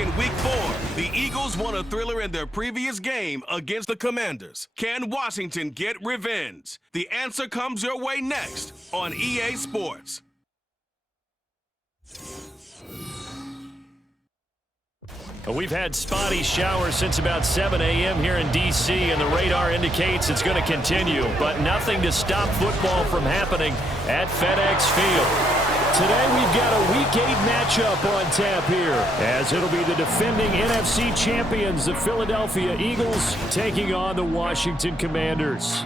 in Week 4, the Eagles won a thriller in their previous game against the Commanders. Can Washington get revenge? The answer comes your way next on EA Sports. We've had spotty showers since about 7 a.m. here in D.C., and the radar indicates it's going to continue, but nothing to stop football from happening at FedEx Field. Today we've got a Week 8 matchup on tap here, as it'll be the defending NFC champions, the Philadelphia Eagles, taking on the Washington Commanders.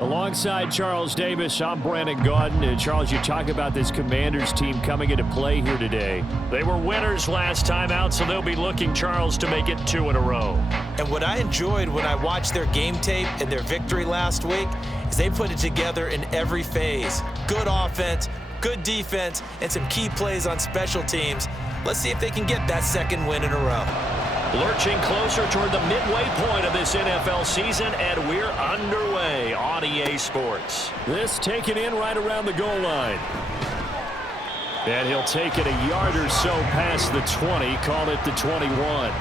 Alongside Charles Davis, I'm Brandon Gaudin. And Charles, you talk about this Commanders team coming into play here today. They were winners last time out, so they'll be looking, Charles, to make it 2 in a row. And what I enjoyed when I watched their game tape and their victory last week is they put it together in every phase. Good offense, good defense, and some key plays on special teams. Let's see if they can get that second win in a row. Lurching closer toward the midway point of this NFL season, and we're underway on EA Sports. This taken in right around the goal line. And he'll take it a yard or so past the 20, call it the 21.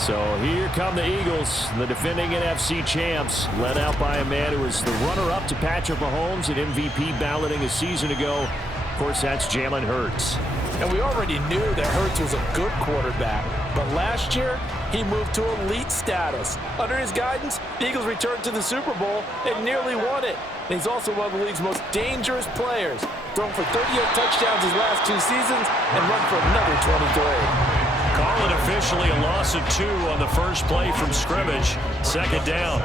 So here come the Eagles, the defending NFC champs, led out by a man who was the runner-up to Patrick Mahomes at MVP balloting a season ago. Of course, that's Jalen Hurts. And we already knew that Hurts was a good quarterback. But last year, he moved to elite status. Under his guidance, the Eagles returned to the Super Bowl and nearly won it. And he's also one of the league's most dangerous players. Thrown for 38 touchdowns his last 2 seasons and run for another 23. Call it officially a loss of 2 on the first play from scrimmage. Second down.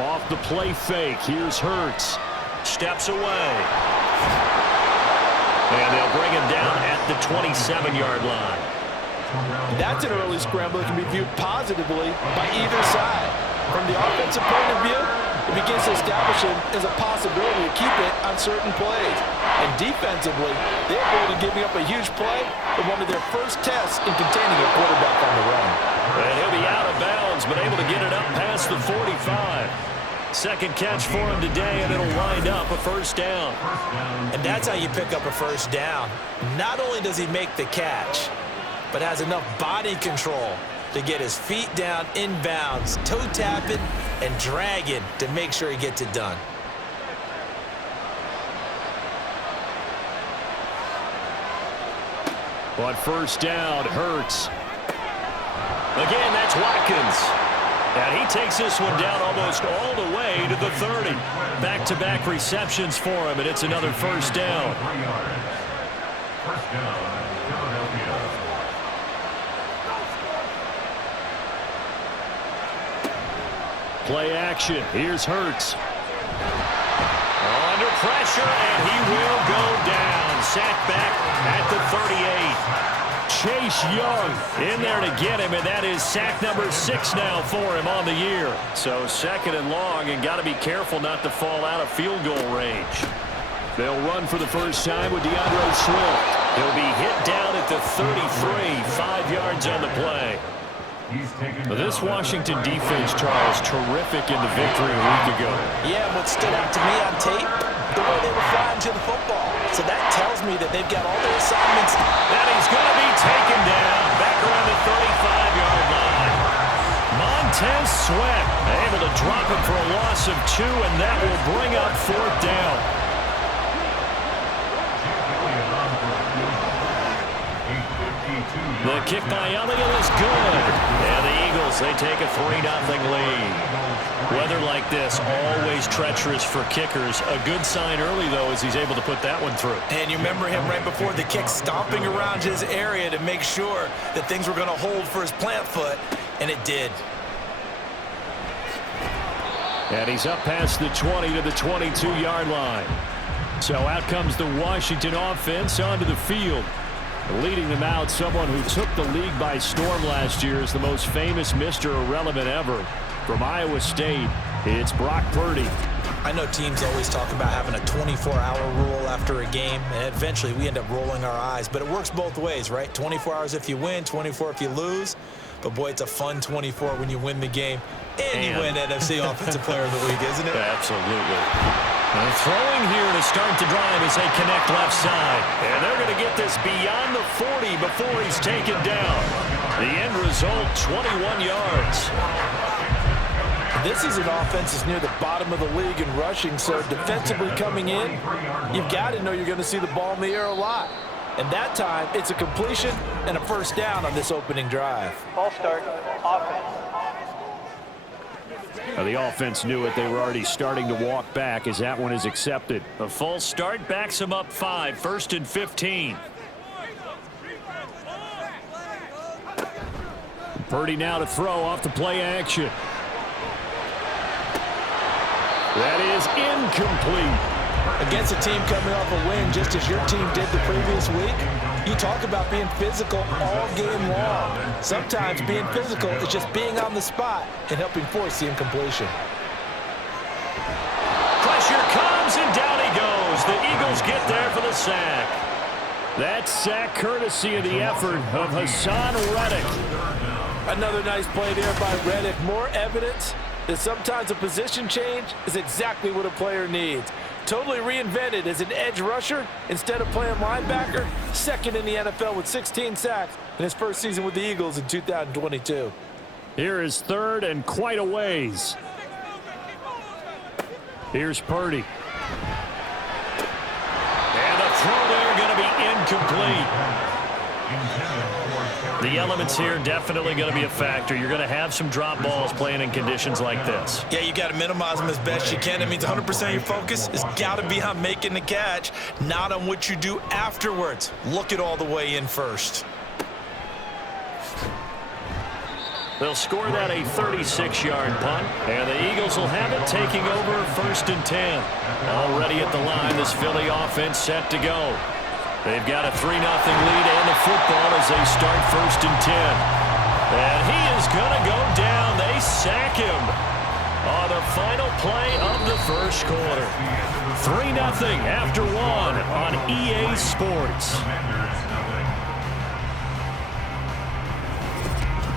Off the play fake, here's Hurts. Steps away. And they'll bring him down at the 27-yard line. That's an early scramble that can be viewed positively by either side. From the offensive point of view, it begins to establish him as a possibility to keep it on certain plays. And defensively, they avoided giving up a huge play in one of their first tests in containing a quarterback on the run. And he'll be out of bounds, but able to get it up past the 45. Second catch for him today, and it'll wind up a first down. And that's how you pick up a first down. Not only does he make the catch, but has enough body control to get his feet down inbounds, toe tapping and dragging to make sure he gets it done. On first down, Hurts. Again, that's Watkins. And he takes this one down almost all the way to the 30. Back-to-back receptions for him, and it's another first down. Play action. Here's Hurts. Under pressure, and he will go down. Sacked back at the 38. Chase Young in there to get him, and that is sack number 6 now for him on the year. So second and long, and got to be careful not to fall out of field goal range. They'll run for the first time with DeAndre Swift. He'll be hit down at the 33, 5 yards on the play. This Washington defense, Charles, terrific in the victory a week ago. Yeah, what stood out to me on tape, the way they were flying to the football. So that tells me that they've got all their assignments. And he's going to be taken down back around the 35-yard line. Montez Sweat able to drop him for a loss of 2, and that will bring up 4th down. The kick by Elliott is good. And the Eagles, they take a 3-0 lead. Weather like this, always treacherous for kickers. A good sign early, though, as he's able to put that one through. And you remember him right before the kick stomping around his area to make sure that things were going to hold for his plant foot, and it did. And he's up past the 20 to the 22-yard line. So out comes the Washington offense onto the field. Leading them out, someone who took the league by storm last year is the most famous Mr. Irrelevant ever. From Iowa State, it's Brock Purdy. I know teams always talk about having a 24-hour rule after a game, and eventually we end up rolling our eyes. But it works both ways, right? 24 hours if you win, 24 if you lose. But, boy, it's a fun 24 when you win the game and you win NFC Offensive Player of the Week, isn't it? Absolutely. And throwing here to start the drive as they connect left side. And they're going to get this beyond the 40 before he's taken down. The end result, 21 yards. This is an offense that's near the bottom of the league in rushing, so defensively coming in, you've got to know you're going to see the ball in the air a lot. And that time, it's a completion and a first down on this opening drive. Ball start, offense. The offense knew it. They were already starting to walk back as that one is accepted. A false start backs him up 5, 1st and 15. Purdy now to throw off the play action. That is incomplete. Against a team coming off a win just as your team did the previous week, you talk about being physical all game long. Sometimes being physical is just being on the spot and helping force the incompletion. Pressure comes and down he goes. The Eagles get there for the sack. That sack courtesy of the effort of Hassan Reddick. Another nice play there by Reddick. More evidence that sometimes a position change is exactly what a player needs. Totally reinvented as an edge rusher instead of playing linebacker. Second in the NFL with 16 sacks in his first season with the Eagles in 2022. Here is 3rd and quite a ways. Here's Purdy. And the throw there going to be incomplete. The elements here definitely going to be a factor. You're going to have some drop balls playing in conditions like this. Yeah, you got to minimize them as best you can. That means 100% of your focus has got to be on making the catch, not on what you do afterwards. Look it all the way in first. They'll score that a 36-yard punt, and the Eagles will have it taking over 1st and 10. Already at the line, this Philly offense set to go. They've got a 3-0 lead and the football as they start 1st and 10. And he is going to go down. They sack him on the final play of the first quarter. 3-0 after 1 on EA Sports.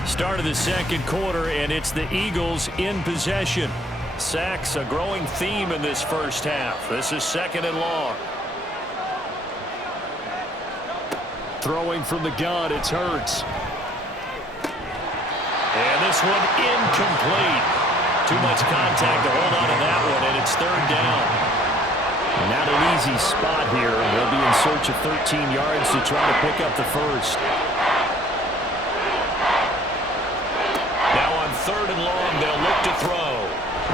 Start of the second quarter, and it's the Eagles in possession. Sacks a growing theme in this first half. This is 2nd and long. Throwing from the gun, it's Hurts. And this one incomplete. Too much contact to hold on to that one, and it's 3rd down. Not an easy spot here. They'll be in search of 13 yards to try to pick up the first. Now on 3rd and long, they'll look to throw.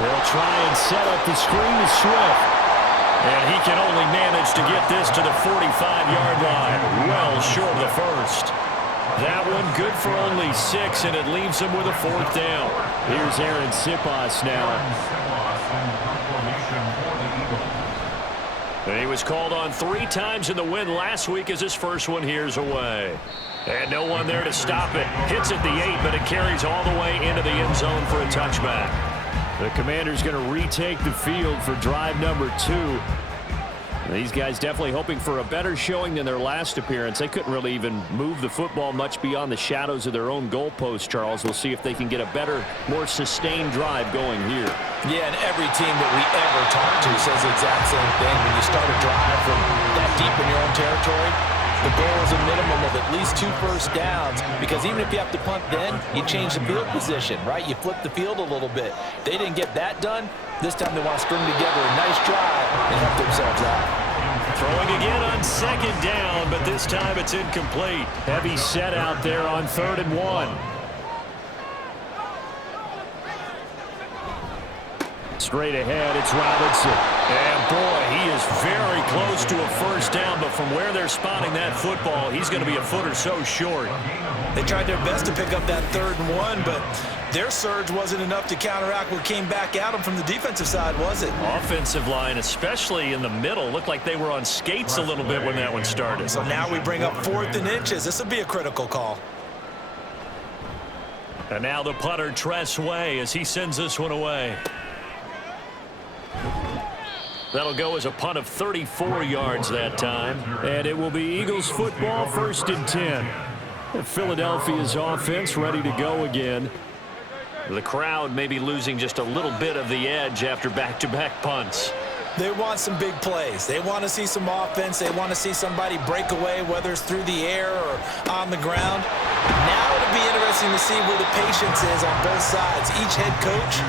They'll try and set up the screen to Swift. And he can only manage to get this to the 45-yard line. Well short of the first. That one good for only 6, and it leaves him with a 4th down. Here's Aaron Sipas now. And he was called on 3 times in the win last week as his first one here's away. And no one there to stop it. Hits at the 8, but it carries all the way into the end zone for a touchback. The Commanders going to retake the field for drive number 2. These guys definitely hoping for a better showing than their last appearance. They couldn't really even move the football much beyond the shadows of their own goalpost, Charles. We'll see if they can get a better, more sustained drive going here. Yeah, and every team that we ever talk to says the exact same thing. When you start a drive from that deep in your own territory, the goal is a minimum of at least 2 first downs, because even if you have to punt then, you change the field position, right? You flip the field a little bit. They didn't get that done. This time they want to string together a nice drive and help themselves out. Throwing again on 2nd down, but this time it's incomplete. Heavy set out there on 3rd and 1. Straight ahead, it's Robinson. And boy, he is very close to a first down, but from where they're spotting that football, he's going to be a foot or so short. They tried their best to pick up that 3rd and 1, but their surge wasn't enough to counteract what came back at them from the defensive side, was it? Offensive line, especially in the middle, looked like they were on skates a little bit when that one started. So now we bring up 4th and inches. This will be a critical call. And now the punter, Tress Way, as he sends this one away. That'll go as a punt of 34 yards that time. And it will be Eagles football, 1st and 10. Philadelphia's offense ready to go again. The crowd may be losing just a little bit of the edge after back-to-back punts. They want some big plays. They want to see some offense. They want to see somebody break away, whether it's through the air or on the ground. Now it'll be interesting to see where the patience is on both sides. Each head coach,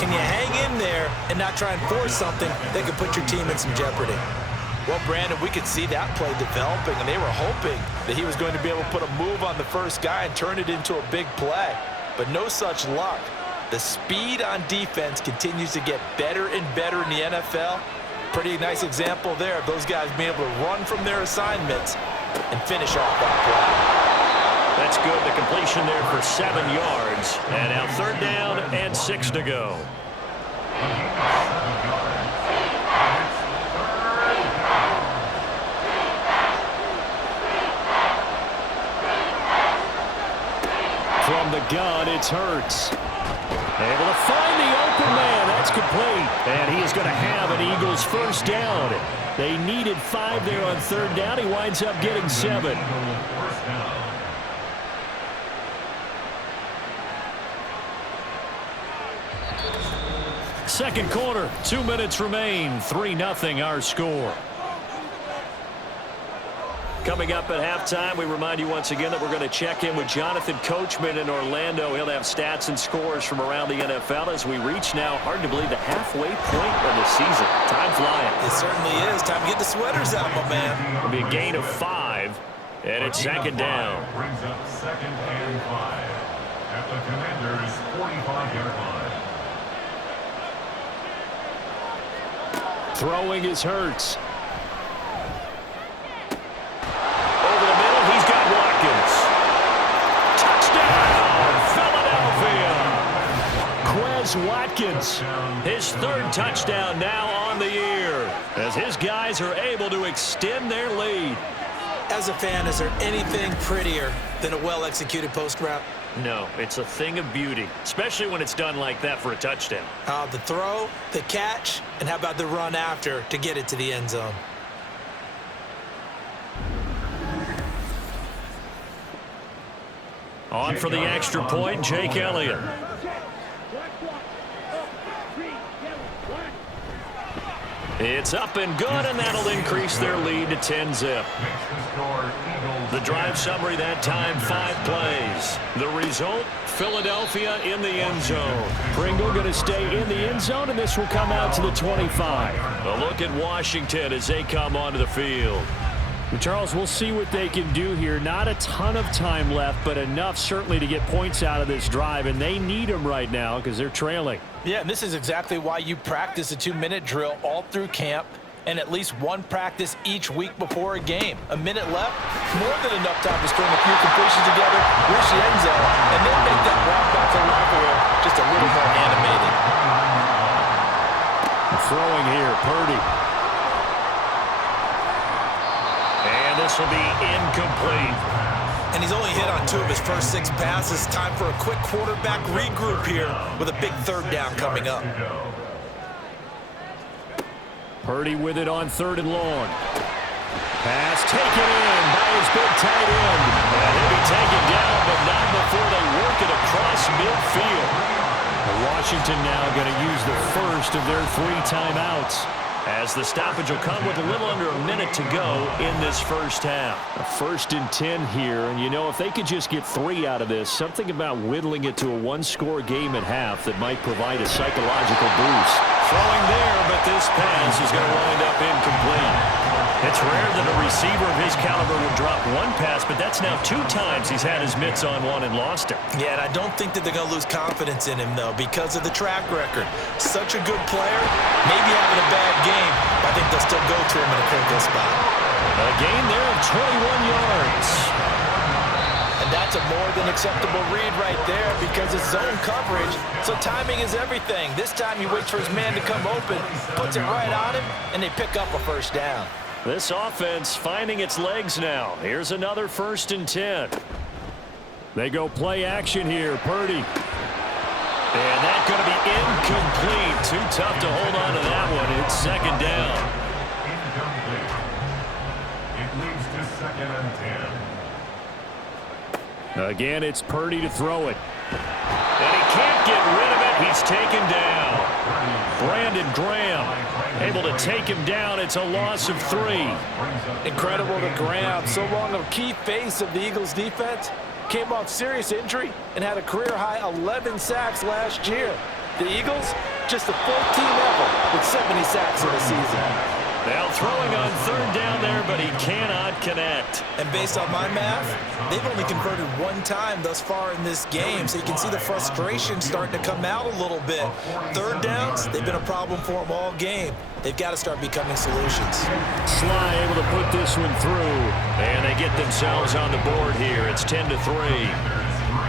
can you hang in there and not try and force something that could put your team in some jeopardy? Well, Brandon, we could see that play developing, and they were hoping that he was going to be able to put a move on the first guy and turn it into a big play. But no such luck. The speed on defense continues to get better and better in the NFL. Pretty nice example there of those guys being able to run from their assignments and finish off that play. That's good. The completion there for 7 yards. And now 3rd down and 6 to go. From the gun, it's Hurts. Able to find the open man. That's complete. And he is going to have an Eagles first down. They needed 5 there on 3rd down. He winds up getting 7. Second quarter, 2 minutes remain. 3-0 our score. Coming up at halftime, we remind you once again that we're going to check in with Jonathan Coachman in Orlando. He'll have stats and scores from around the NFL as we reach now, hard to believe, the halfway point of the season. Time flying. It certainly is. Time to get the sweaters out, my man. It'll be a gain of 5, and it's 2nd down. Brings up 2nd and 5 at the Commanders' 45-yard line. Throwing is Hurts. Watkins, his 3rd touchdown now on the year as his guys are able to extend their lead. As a fan, is there anything prettier than a well-executed post route? No, it's a thing of beauty, especially when it's done like that for a touchdown. The throw, the catch, and how about the run after to get it to the end zone? On for the extra point, Jake Elliott. It's up and good, and that'll increase their lead to 10-zip. The drive summary that time, 5 plays. The result, Philadelphia in the end zone. Pringle going to stay in the end zone, and this will come out to the 25. A look at Washington as they come onto the field. Charles, we'll see what they can do here. Not a ton of time left, but enough certainly to get points out of this drive, and they need them right now because they're trailing. Yeah, and this is exactly why you practice a 2-minute drill all through camp and at least one practice each week before a game. A minute left, more than enough time to string a few completions together, reach the end zone, and then make that walk back to the locker room just a little more animated. Throwing here, Purdy. And this will be incomplete. And he's only hit on 2 of his first 6 passes. Time for a quick quarterback regroup here with a big 3rd down coming up. Purdy with it on 3rd and long. Pass taken in by his big tight end. And he'll be taken down, but not before they work it across midfield. Washington now going to use the first of their 3 timeouts, as the stoppage will come with a little under a minute to go in this first half. A 1st and 10 here, and you know, if they could just get 3 out of this, something about whittling it to a 1-score game at half that might provide a psychological boost. Throwing there, but this pass is going to wind up incomplete. It's rare that a receiver of his caliber would drop 1 pass, but that's now 2 times he's had his mitts on one and lost it. Yeah, and I don't think that they're going to lose confidence in him, though, because of the track record. Such a good player, maybe having a bad game, but I think they'll still go to him in a critical spot. A gain there of 21 yards. And that's a more than acceptable read right there because it's zone coverage, so timing is everything. This time he waits for his man to come open, puts it right on him, and they pick up a first down. This offense finding its legs now. Here's another 1st and 10. They go play action here. Purdy. And that's going to be incomplete. Too tough to hold on to that one. It's 2nd down. Incomplete. It leads to 2nd and 10. Again, it's Purdy to throw it. And he can't get rid of it. He's taken down. Brandon Graham able to take him down. It's a loss of 3. Incredible to Graham. So long a key face of the Eagles defense. Came off serious injury and had a career-high 11 sacks last year. The Eagles, just a 14th ever with 70 sacks in the season. Now throwing on 3rd down there, but he cannot connect. And based on my math, they've only converted 1 time thus far in this game, so you can see the frustration starting to come out a little bit. 3rd downs, they've been a problem for them all game. They've got to start becoming solutions. Sly able to put this one through, and they get themselves on the board here. It's 10-3.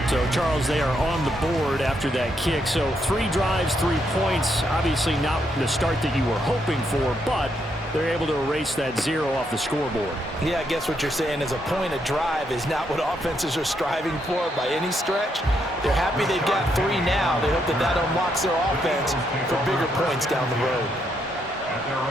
So, Charles, they are on the board after that kick. So 3 drives, 3 points. Obviously not the start that you were hoping for, but they're able to erase that 0 off the scoreboard. Yeah, I guess what you're saying is a point of drive is not what offenses are striving for by any stretch. They're happy they've got 3 now. They hope that unlocks their offense for bigger points down the road.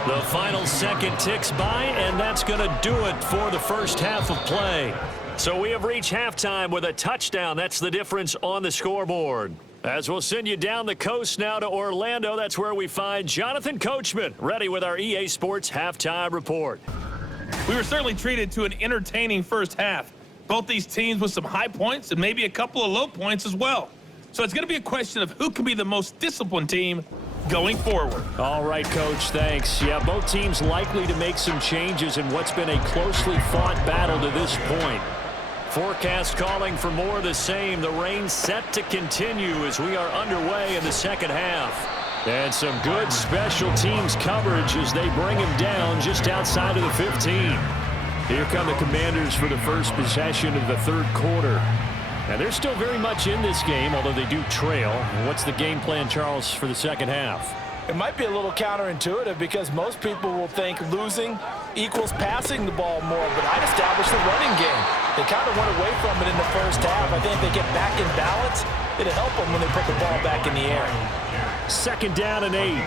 The final second ticks by, and that's going to do it for the first half of play. So we have reached halftime with a touchdown. That's the difference on the scoreboard. As we'll send you down the coast now to Orlando, that's where we find Jonathan Coachman, ready with our EA Sports Halftime Report. We were certainly treated to an entertaining first half. Both these teams with some high points and maybe a couple of low points as well. So it's going to be a question of who can be the most disciplined team going forward. All right, Coach, thanks. Yeah, both teams likely to make some changes in what's been a closely fought battle to this point. Forecast calling for more of the same. The rain set to continue as we are underway in the second half. And some good special teams coverage as they bring him down just outside of the 15. Here come the Commanders for the first possession of the 3rd quarter. And they're still very much in this game, although they do trail. What's the game plan, Charles, for the second half? It might be a little counterintuitive because most people will think losing equals passing the ball more, but I'd establish the running game. They kind of went away from it in the first half. I think if they get back in balance, it'll help them when they put the ball back in the air. 2nd down and 8.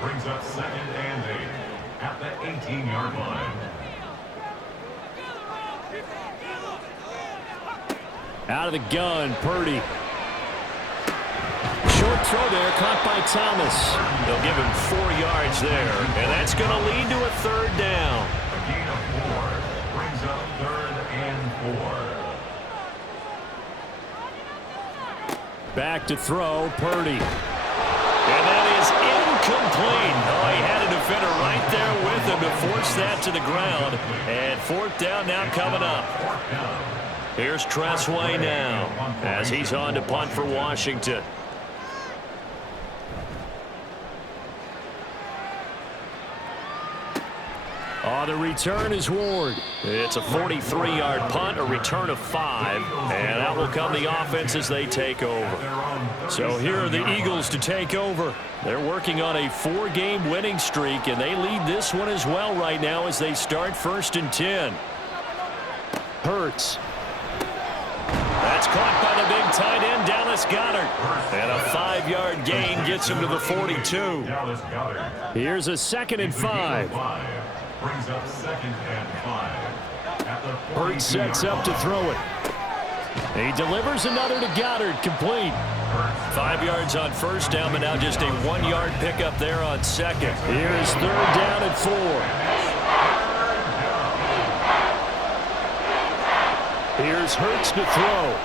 Brings up 2nd and 8 at the 18-yard line. Out of the gun, Purdy. Short throw there, caught by Thomas. They'll give him 4 yards there, and that's going to lead to a 3rd down. A gain of 4 brings up 3rd and 4. Back to throw, Purdy. And that is incomplete. Oh, he had a defender right there with him to force that to the ground. And 4th down now coming up. Here's Tressway now as he's on to punt for Washington. On the return is Ward. It's a 43-yard punt, a return of 5, and out will come the offense as they take over. So here are the Eagles to take over. They're working on a 4-game winning streak, and they lead this one as well right now as they start 1st and 10. Hurts. That's caught by the big tight end, Dallas Goedert. And a 5-yard gain gets him to the 42. Here's a 2nd and 5. Brings up 2nd and 5 at the 42. Hurts sets up to throw it. He delivers another to Goedert, complete. 5 yards on 1st down, but now just a 1-yard pickup there on 2nd. Here's 3rd down and 4. Here's Hurts to throw.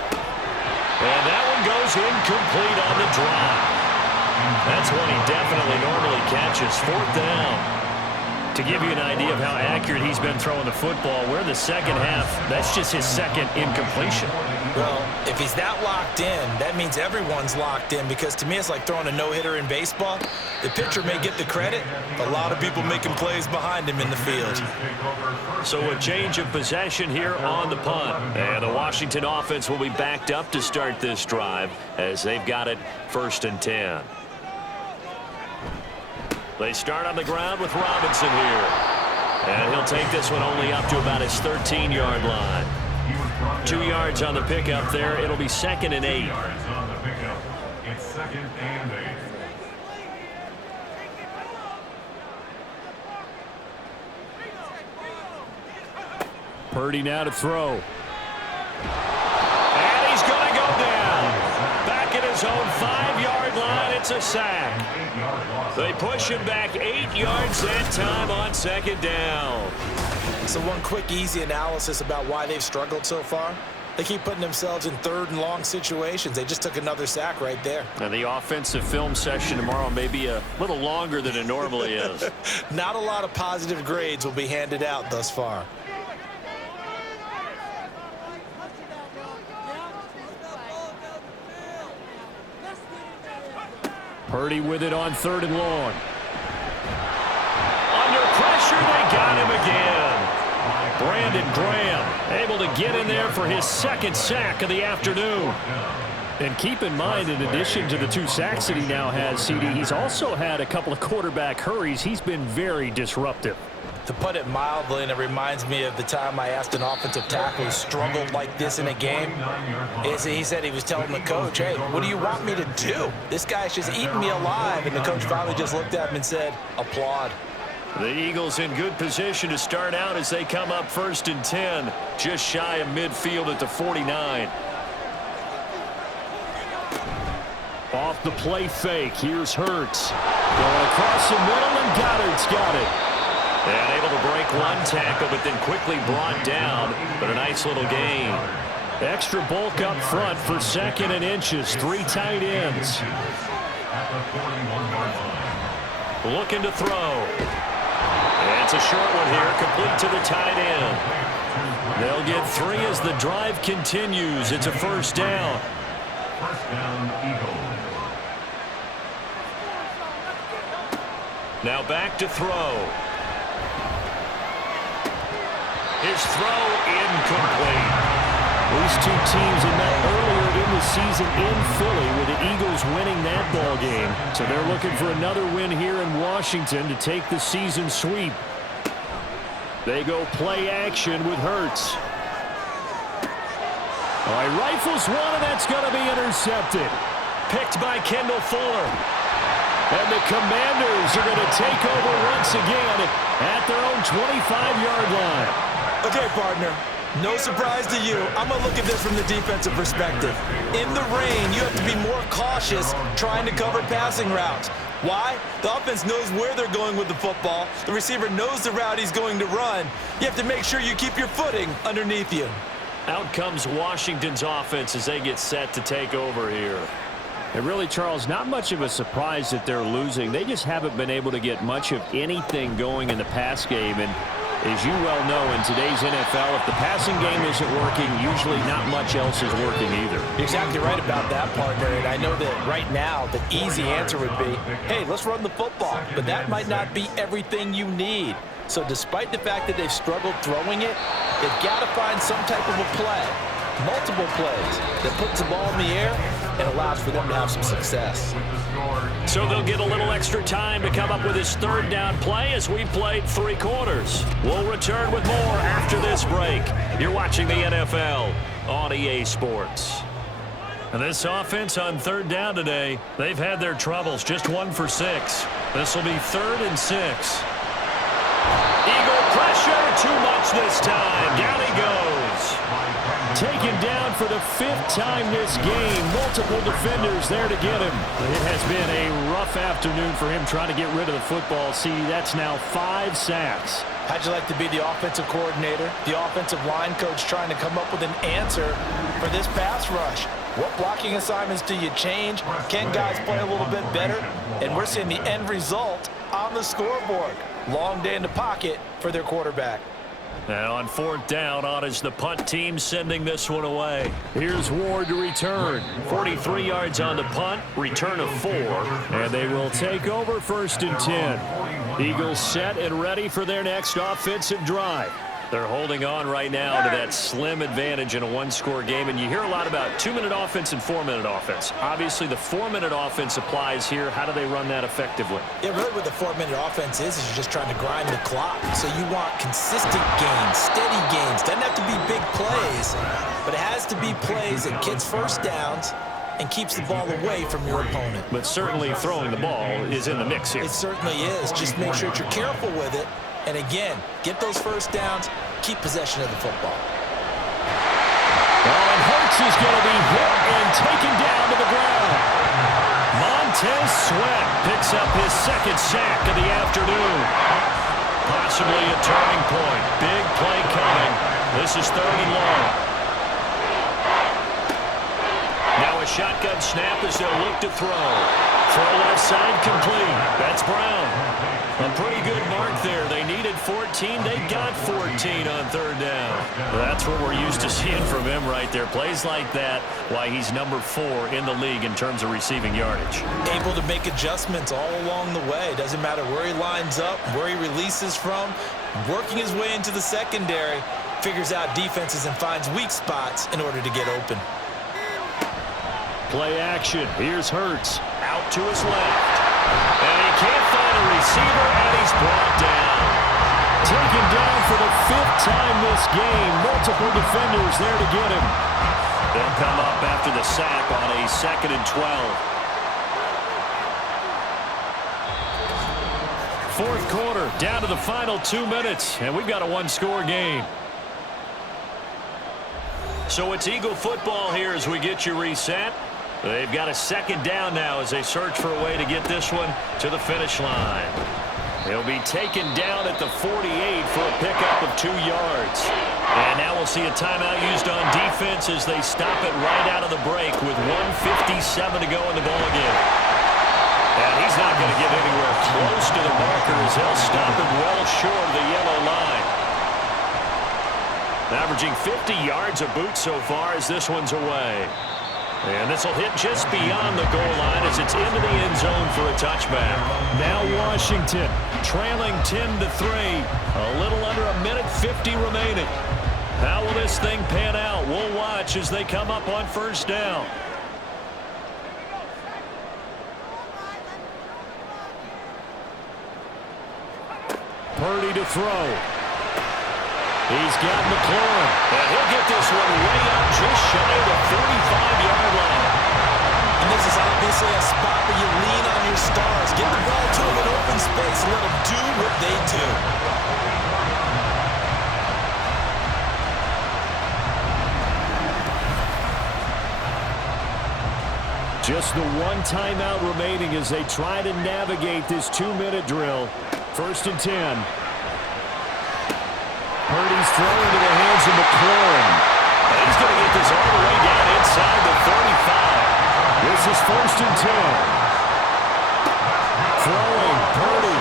And that one goes incomplete on the drop. That's one he definitely normally catches. 4th down. To give you an idea of how accurate he's been throwing the football, we're in the second half. That's just his 2nd incompletion. Well, if he's that locked in, that means everyone's locked in, because to me it's like throwing a no-hitter in baseball. The pitcher may get the credit, a lot of people making plays behind him in the field. So a change of possession here on the punt. And the Washington offense will be backed up to start this drive as they've got it 1st and 10. They start on the ground with Robinson here. And he'll take this one only up to about his 13-yard line. 2 yards on the pickup there. It'll be 2nd and 8. It's 2nd and 8. Purdy now to throw. It's a sack. They push him back 8 yards that time on second down. So one quick, easy analysis about why they've struggled so far. They keep putting themselves in 3rd and long situations. They just took another sack right there. And the offensive film session tomorrow may be a little longer than it normally is. Not a lot of positive grades will be handed out thus far. Purdy with it on 3rd and long. Under pressure, they got him again. Brandon Graham able to get in there for his 2nd sack of the afternoon. And keep in mind, in addition to the 2 sacks that he now has, CD, he's also had a couple of quarterback hurries. He's been very disruptive. To put it mildly, and it reminds me of the time I asked an offensive tackle who struggled like this in a game. He said he was telling the coach, hey, what do you want me to do? This guy's just eating me alive. And the coach finally just looked at him and said, applaud. The Eagles in good position to start out as they come up 1st and 10, just shy of midfield at the 49. Off the play fake, here's Hurts. Going across the middle, and Goddard's got it. And able to break one tackle, but then quickly brought down, but a nice little gain. Extra bulk up front for 2nd and inches, 3 tight ends. Looking to throw. It's a short one here, complete to the tight end. They'll get 3 as the drive continues. It's a 1st down. 1st down, Eagles. Now back to throw. His throw incomplete. These 2 teams had met earlier in the season in Philly with the Eagles winning that ball game. So they're looking for another win here in Washington to take the season sweep. They go play action with Hurts. All right, rifles one, and that's going to be intercepted. Picked by Kendall Fuller. And the Commanders are going to take over once again at their own 25-yard line. Okay, partner. No surprise to you. I'm going to look at this from the defensive perspective. In the rain, you have to be more cautious trying to cover passing routes. Why? The offense knows where they're going with the football. The receiver knows the route he's going to run. You have to make sure you keep your footing underneath you. Out comes Washington's offense as they get set to take over here. And really, Charles, not much of a surprise that they're losing. They just haven't been able to get much of anything going in the pass game. And as you well know, in today's NFL, if the passing game isn't working, usually not much else is working either. You're exactly right about that, partner. And I know that right now the easy answer would be, hey, let's run the football. But that might not be everything you need. So despite the fact that they've struggled throwing it, they've got to find some type of a play, multiple plays, that puts the ball in the air and allows for them to have some success. So they'll get a little extra time to come up with his 3rd down play as we've played 3 quarters. We'll return with more after this break. You're watching the NFL on EA Sports. And this offense on 3rd down today, they've had their troubles, just 1 for 6. This will be 3rd and 6. Eagle pressure, too much this time. Down he goes. Taken down for the 5th time this game. Multiple defenders there to get him. It has been a rough afternoon for him trying to get rid of the football. See, that's now 5 sacks. How'd you like to be the offensive coordinator, the offensive line coach trying to come up with an answer for this pass rush? What blocking assignments do you change? Can guys play a little bit better? And we're seeing the end result on the scoreboard. Long day in the pocket for their quarterback. And on 4th down, on is the punt team sending this one away. Here's Ward to return. 43 yards on the punt, return of 4. And they will take over 1st and 10. Eagles set and ready for their next offensive drive. They're holding on right now to that slim advantage in a 1-score game. And you hear a lot about 2-minute offense and 4-minute offense. Obviously, the 4-minute offense applies here. How do they run that effectively? Yeah, really what the 4-minute offense is you're just trying to grind the clock. So you want consistent gains, steady gains. Doesn't have to be big plays, but it has to be plays that gets 1st downs and keeps the ball away from your opponent. But certainly throwing the ball is in the mix here. It certainly is. Just make sure that you're careful with it. And again, get those 1st downs, keep possession of the football. Oh, and Hurts is going to be hit and taken down to the ground. Montez Sweat picks up his second sack of the afternoon. Possibly a turning point. Big play coming. This is 3rd and long. Now a shotgun snap as they'll look to throw. Throw left side complete. That's Brown. A pretty good mark there. They needed 14. They got 14 on 3rd down. That's what we're used to seeing from him right there. Plays like that, why he's number 4 in the league in terms of receiving yardage. Able to make adjustments all along the way. Doesn't matter where he lines up, where he releases from. Working his way into the secondary. Figures out defenses and finds weak spots in order to get open. Play action. Here's Hurts. Out to his left. And he can't find a receiver, and he's brought down. Taken down for the 5th time this game. Multiple defenders there to get him. They'll come up after the sack on a 2nd and 12. 4th quarter, down to the final 2 minutes, and we've got a 1-score game. So it's Eagle football here as we get you reset. They've got a 2nd down now as they search for a way to get this one to the finish line. He'll be taken down at the 48 for a pickup of 2 yards. And now we'll see a timeout used on defense as they stop it right out of the break with 1:57 to go in the ballgame. And he's not going to get anywhere close to the marker as they'll stop him well short of the yellow line. Averaging 50 yards a boot so far as this one's away. And this will hit just beyond the goal line as it's into the end zone for a touchback. Now Washington trailing 10-3. A little under 1:50 remaining. How will this thing pan out? We'll watch as they come up on 1st down. Purdy to throw. He's got McLaurin. And he'll get this one way up just shy of the 45-yard line. And this is obviously a spot where you lean on your stars. Get the ball to them in open space and let them do what they do. Just the 1 timeout remaining as they try to navigate this 2-minute drill. 1st and 10. Purdy's throwing to the hands of McLaurin. And he's going to get this all the way down inside the 35. This is 1st and 10. Throwing, Purdy.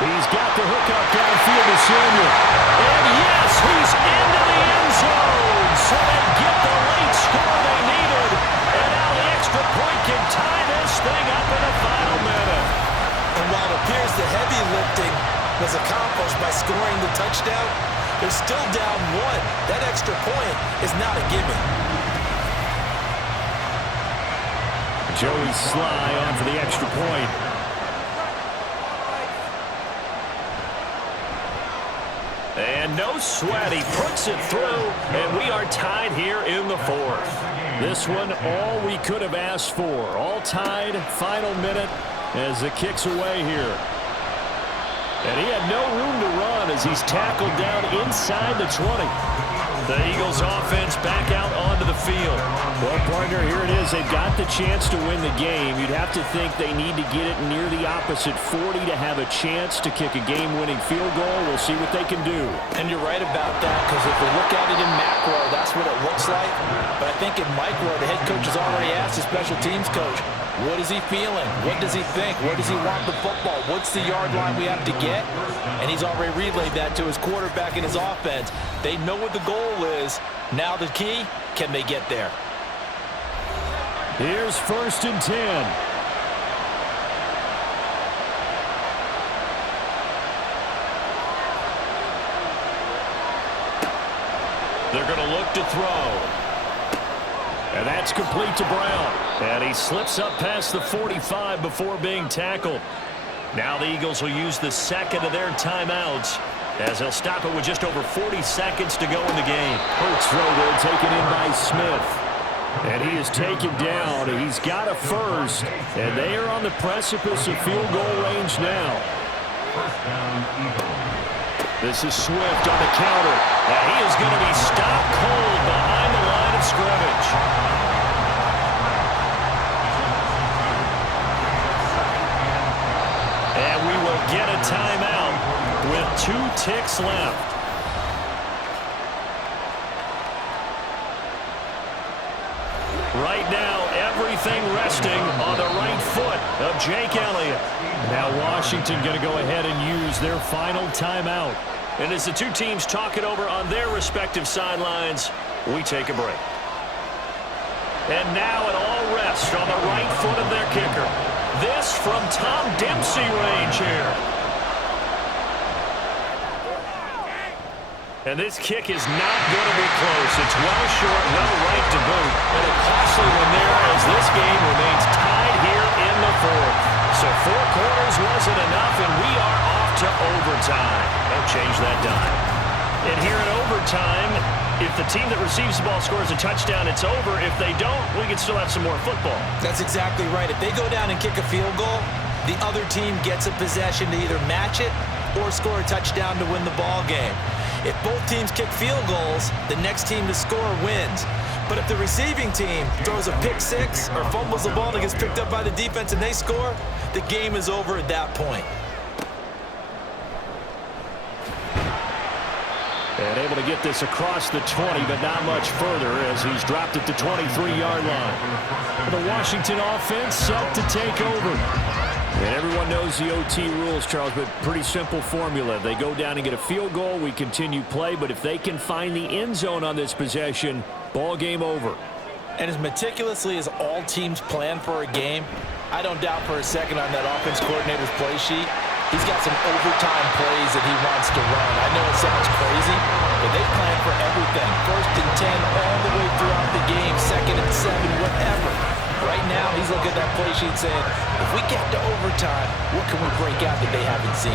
He's got the hook up downfield to Samuel. And yes, he's into the end zone. So they get the late score they needed. And now the extra point can tie this thing up in the final minute. And while it appears the heavy lifting was accomplished by scoring the touchdown, they're still down 1. That extra point is not a gimme. Joey Sly on for the extra point. And no sweat. He puts it through, and we are tied here in the 4th. This one, all we could have asked for. All tied, final minute as the kick's away here. And he had no room to run as he's tackled down inside the 20. The Eagles offense back out onto the field. Well, partner, here it is. They've got the chance to win the game. You'd have to think they need to get it near the opposite 40 to have a chance to kick a game-winning field goal. We'll see what they can do. And you're right about that, because if we look at it in macro, that's what it looks like. But I think in micro, the head coach has already asked the special teams coach, what is he feeling? What does he think? Where does he want the football? What's the yard line we have to get? And he's already relayed that to his quarterback and his offense. They know what the goal is. Now the key, can they get there? Here's 1st and 10. They're going to look to throw. And that's complete to Brown. And he slips up past the 45 before being tackled. Now the Eagles will use the 2nd of their timeouts as they'll stop it with just over 40 seconds to go in the game. Hurts throw there taken in by Smith. And he is taken down. He's got a first. And they are on the precipice of field goal range now. This is Swift on the counter. And he is going to be stopped cold behind the line of scrimmage. timeout with 2 ticks left. Right now, everything resting on the right foot of Jake Elliott. Now Washington going to go ahead and use their final timeout. And as the two teams talk it over on their respective sidelines, we take a break. And now it all rests on the right foot of their kicker. This from Tom Dempsey range here. And this kick is not going to be close. It's well short, no right to boot. And a costly one there as this game remains tied here in the 4th. So 4 quarters wasn't enough, and we are off to overtime. Don't change that dime. And here in overtime, if the team that receives the ball scores a touchdown, it's over. If they don't, we can still have some more football. That's exactly right. If they go down and kick a field goal, the other team gets a possession to either match it or score a touchdown to win the ball game. If both teams kick field goals, the next team to score wins. But if the receiving team throws a pick 6 or fumbles the ball and gets picked up by the defense and they score, the game is over at that point. And able to get this across the 20, but not much further as he's dropped it to 23-yard line. The Washington offense set to take over. And everyone knows the OT rules, Charles, but pretty simple formula. They go down and get a field goal, we continue play, but if they can find the end zone on this possession, ball game over. And as meticulously as all teams plan for a game, I don't doubt for a second on that offense coordinator's play sheet, he's got some overtime plays that he wants to run. I know it sounds crazy, but they plan for everything. 1st and 10 all the way throughout the game, 2nd and 7, whatever. Right now, he's looking at that play sheet saying, if we get to overtime, what can we break out that they haven't seen?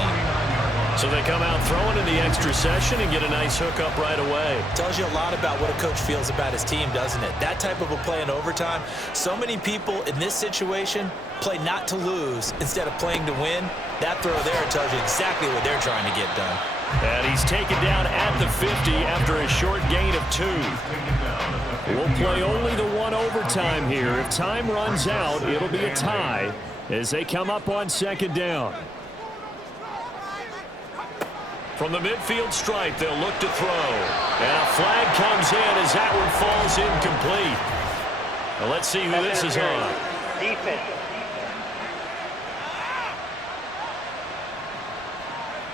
So they come out throwing in the extra session and get a nice hookup right away. Tells you a lot about what a coach feels about his team, doesn't it? That type of a play in overtime, so many people in this situation play not to lose instead of playing to win. That throw there tells you exactly what they're trying to get done. And he's taken down at the 50 after a short gain of 2. We'll play only the 1 overtime here. If time runs out, it'll be a tie as they come up on 2nd down. From the midfield stripe, they'll look to throw. And a flag comes in as that one falls incomplete. Now let's see who this is on. Defense.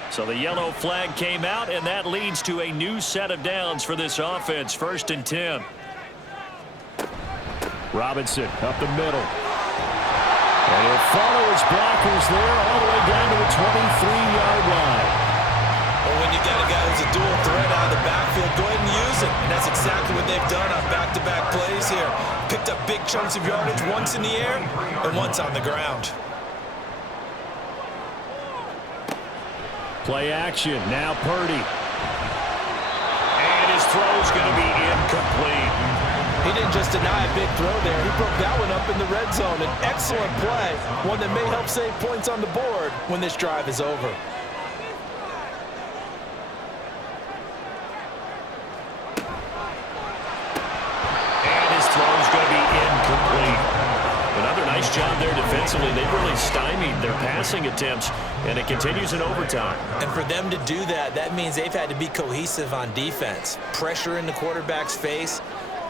So the yellow flag came out, and that leads to a new set of downs for this offense. 1st and 10. Robinson up the middle. And he'll follow his blockers there all the way down to the 23-yard line. Well, when you got a guy who's a dual threat out of the backfield, go ahead and use it. And that's exactly what they've done on back-to-back plays here. Picked up big chunks of yardage, once in the air and once on the ground. Play action. Now Purdy. And his throw's going to be incomplete. He didn't just deny a big throw there. He broke that one up in the red zone. An excellent play, one that may help save points on the board when this drive is over. And his throw's going to be incomplete. Another nice job there defensively. They've really stymied their passing attempts, and it continues in overtime. And for them to do that, that means they've had to be cohesive on defense. Pressure in the quarterback's face.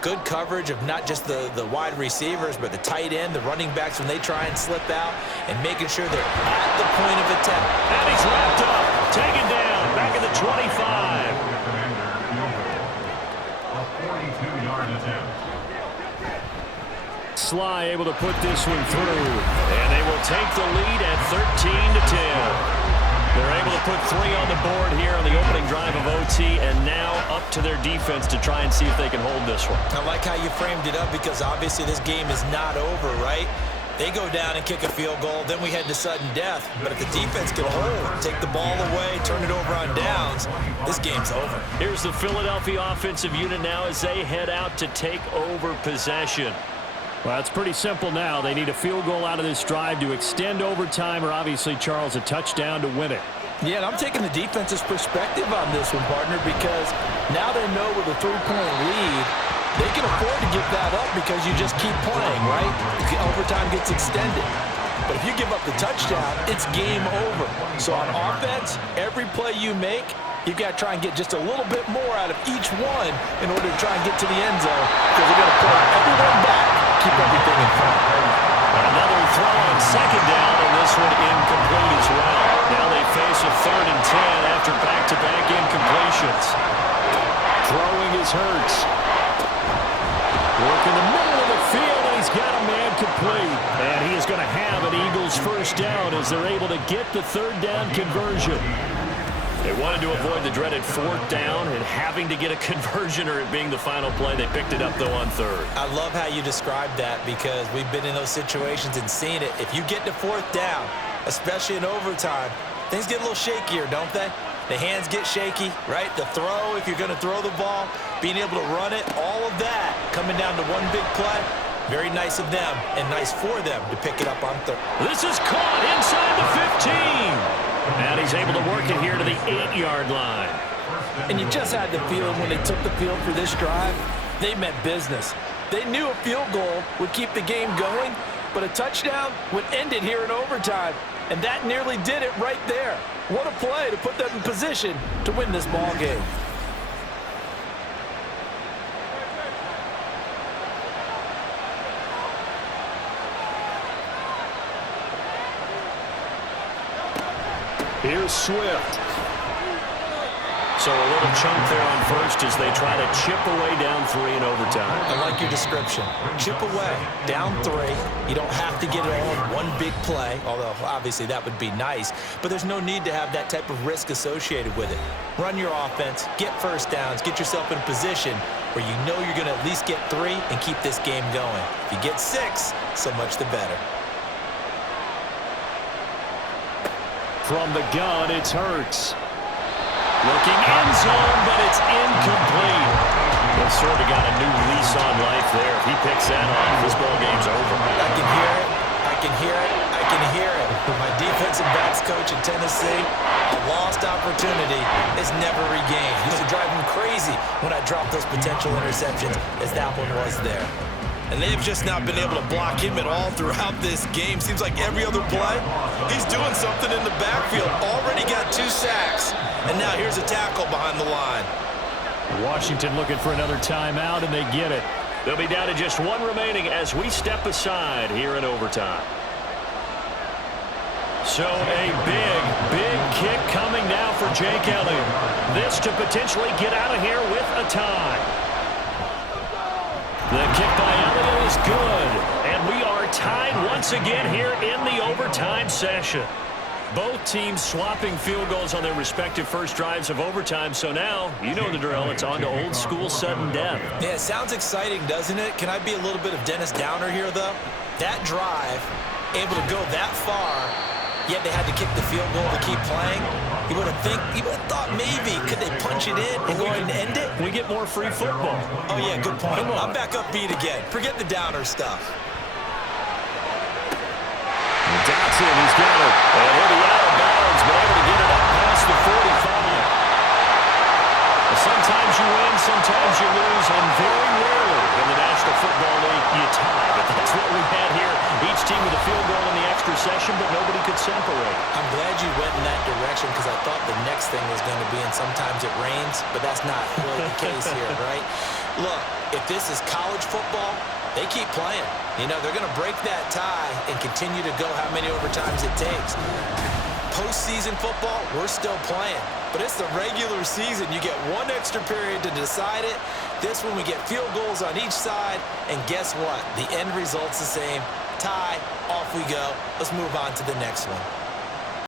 Good coverage of not just the wide receivers, but the tight end, the running backs when they try and slip out, and making sure they're at the point of attack. And he's wrapped up, taken down, back at the 25. A 42-yard attempt. Sly able to put this one through. And they will take the lead at 13-10. They're able to put 3 on the board here on the opening drive of OT, and now up to their defense to try and see if they can hold this one. I like how you framed it up because obviously this game is not over, right? They go down and kick a field goal, then we head to sudden death. But if the defense can hold, take the ball away, turn it over on downs, this game's over. Here's the Philadelphia offensive unit now as they head out to take over possession. Well, it's pretty simple now. They need a field goal out of this drive to extend overtime, or obviously, Charles, a touchdown to win it. Yeah, and I'm taking the defense's perspective on this one, partner, because now they know with a 3-point lead, they can afford to give that up because you just keep playing, right? Overtime gets extended. But if you give up the touchdown, it's game over. So on offense, every play you make, you've got to try and get just a little bit more out of each one in order to try and get to the end zone, because they're going to play everyone back, keep everything in front. Another throw on second down, and this one incomplete as well. Now they face a 3rd and 10 after back-to-back incompletions. Throwing is Hurts. Work in the middle of the field, and he's got a man complete. And he is going to have an Eagles first down as they're able to get the 3rd down conversion. They wanted to avoid the dreaded 4th down and having to get a conversion or it being the final play. They picked it up, though, on 3rd. I love how you described that because we've been in those situations and seen it. If you get to 4th down, especially in overtime, things get a little shakier, don't they? The hands get shaky, right? The throw, if you're going to throw the ball, being able to run it, all of that coming down to one big play. Very nice of them and nice for them to pick it up on 3rd. This is caught inside the 15. And he's able to work it here to the 8-yard line. And you just had the feeling when they took the field for this drive, they meant business. They knew a field goal would keep the game going, but a touchdown would end it here in overtime. And that nearly did it right there. What a play to put them in position to win this ball game. Here's Swift. So a little chunk there on 1st as they try to chip away down 3 in overtime. I like your description. Chip away, down 3. You don't have to get it all in one big play, although obviously that would be nice, but there's no need to have that type of risk associated with it. Run your offense, get first downs, get yourself in a position where you know you're going to at least get 3 and keep this game going. If you get 6, so much the better. From the gun, it's Hurts. Looking end zone, but it's incomplete. They've sort of got a new lease on life there. If he picks that off, this ball game's over. I can hear it. I can hear it. I can hear it. My defensive backs coach in Tennessee, a lost opportunity is never regained. Used to drive him crazy when I dropped those potential interceptions, as that one was there. And they've just not been able to block him at all throughout this game. Seems like every other play, he's doing something in the backfield. Already got 2 sacks. And now here's a tackle behind the line. Washington looking for another timeout, and they get it. They'll be down to just 1 remaining as we step aside here in overtime. So a big kick coming now for Jake Elliott. This to potentially get out of here with a tie. The kick by Elliott is good, and we are tied once again here in the overtime session. Both teams swapping field goals on their respective first drives of overtime, so now, you know the drill, it's on to old school sudden death. Yeah, it sounds exciting, doesn't it? Can I be a little bit of Dennis Downer here, though? That drive, able to go that far, yet they had to kick the field goal to keep playing. You would have thought maybe, could they punch it in and go ahead and end it? We get more free football. Oh, yeah, good point. I'm back upbeat again. Forget the Downer stuff. Dotson, he's got it. And he'll be out of bounds, but able to get it up past the 45. Sometimes you win, sometimes you lose, and very rarely in the National Football League you tie. But that's what we had here. Each team with a field goal in the extra session, but nobody could separate. I'm glad you went in that direction because I thought the next thing was going to be, and sometimes it rains, but that's not really the case here, right? Look, if this is college football, they keep playing. You know, they're going to break that tie and continue to go how many overtimes it takes. Postseason football, we're still playing. But it's the regular season. You get 1 extra period to decide it. This one, we get field goals on each side. And guess what? The end result's the same. Tie, off we go. Let's move on to the next one.